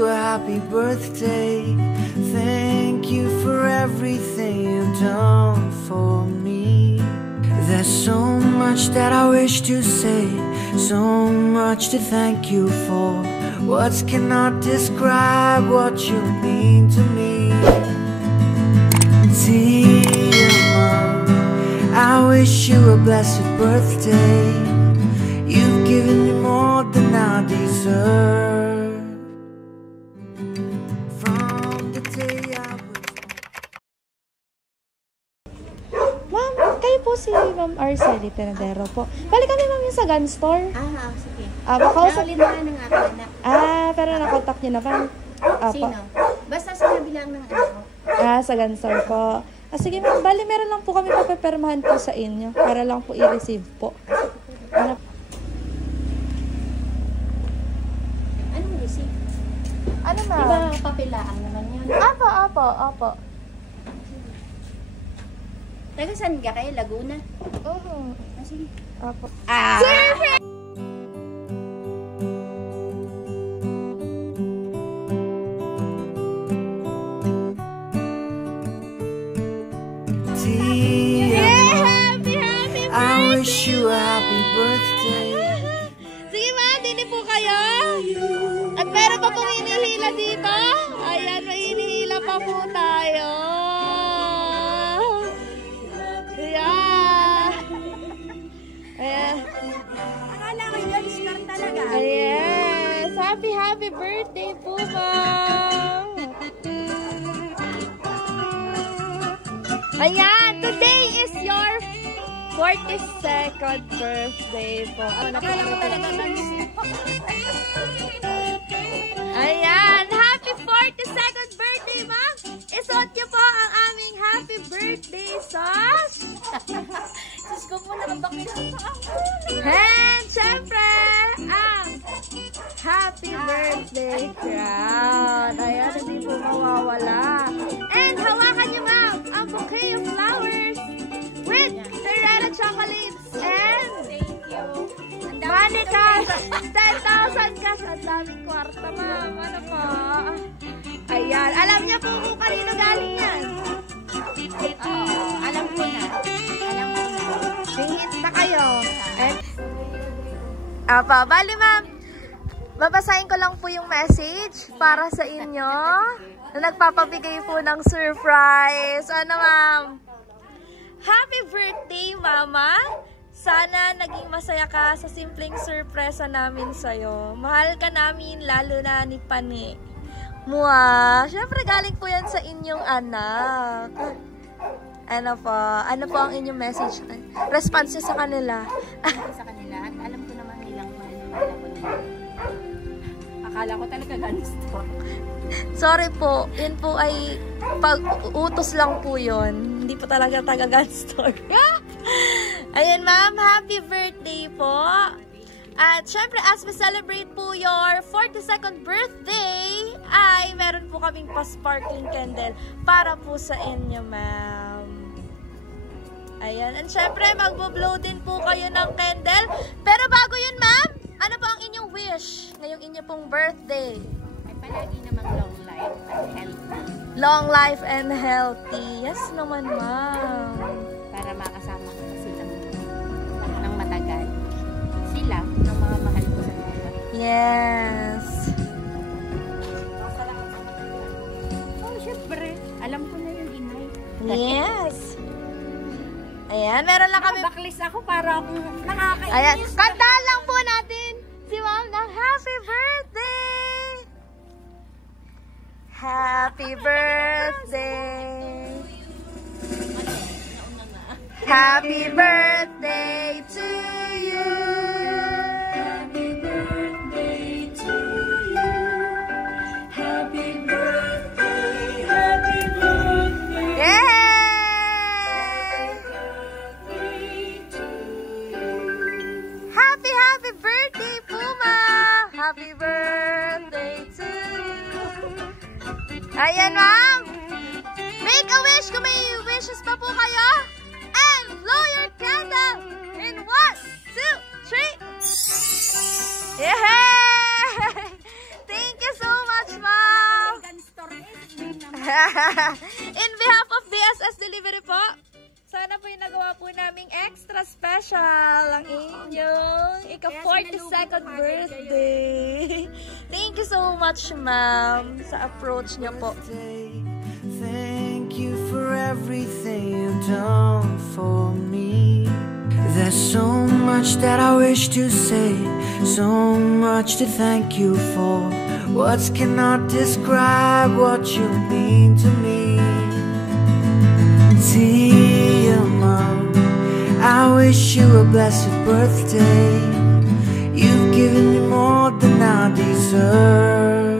you a happy birthday. Thank you for everything you've done for me. There's so much that I wish to say, so much to thank you for. Words cannot describe what you mean to me. Dear Mom, I wish you a blessed birthday. You've given me more than I deserve. From the day I was... Ma'am, kayo po si Ma'am Arceli Penadero po. Balik kami ma'am yung sa gun store. Sige. Makausap. Naulin na ng aking anak. Pero nakontak niyo na ba? Sino? Basta sinabi lang ng anak. Sa gun store po. Sige ma'am, bali meron lang po kami papepermahan po sa inyo para lang po i-receive po. Anong receive? Ano ma'am? Diba papilaan naman yun? Apo. Taga saan ka kayo? Laguna? Sige. Apo. Surprise! I wish you a happy birthday. Sige ma'am, dini po kayo. At meron pa pong hinihila dito. Ayan, may hinihila pa po tayo. Ayan. Akala ko yun, discard talaga. Yes. Happy birthday po ma'am. Ayan, today is your 42nd birthday po. Ayan, happy 42nd birthday, ma'am! Isuot niyo po ang aming happy birthday sauce. Sus ko po, nakabakit sa ako. And, syempre, ang happy birthday crown. Ayan, hindi po mawawala. And, hawakan niyo, ma'am, ang bouquet of flowers with Serena chocolates and money cash. 10,000 cash. Ang daming kwarta, ma'am. Ano po? Ayan. Alam niyo po kung kanino galing yan? Oo, alam ko na. Singit na kayo. Bali ma'am, babasahin ko lang po yung message para sa inyo na nagpapabigay po ng surprise. Ano ma'am? Happy birthday, Mama! Sana naging masaya ka sa simpleng surpresa namin sa'yo. Mahal ka namin, lalo na ni Pani. Mua! Siyempre, galing po yan sa inyong anak. Ano po ang inyong message? Response niyo sa kanila. Sa kanila, at alam ko naman nilang maniniwala ko na. Akala ko talaga ganito. Sorry po, yun po ay pag-utos lang po yun. Hindi po talaga taga-gun store. Ayun ma'am, happy birthday po. At syempre, as we celebrate po your 42nd birthday, ay meron po kaming pa-sparkling candle para po sa inyo, ma'am. Ayan, and syempre, magbo-blow din po kayo ng candle. Pero bago yun, ma'am, ano po ang inyong wish ngayong inyong pong birthday? Ay palagi namang long life and healthy. Long life and healthy. Yes naman, ma'am. Para makasama ko sila ng matagal. Sila, ng mga mahal ko sa buhay. Yes. Oh, syempre. Alam ko na yung inay. Yes. Ayan, meron lang kami. Baklis ako para akong nakakainis. Ayan, kantahan lang po natin si ma'am ng happy birthday. Happy birthday. Happy birthday to you. Happy birthday to you. Happy birthday, happy birthday. Yay! Happy birthday, Puma! Happy birthday to you. Ayan, ma'am. Make a wish kung may wishes pa po kayo. And blow your candle in 1, 2, 3. Yay! Thank you so much, ma'am. In behalf of BSS Delivery po, sana po yung nagawa po naming extra special ang inyong ika-42nd birthday. Thank you so much, ma'am, sa approach niyo po. Thank you for everything you've done for me. There's so much that I wish to say, so much to thank you for. Words cannot describe what you mean to me. Dear Mom, I wish you a blessed birthday. You've given me more than I deserve.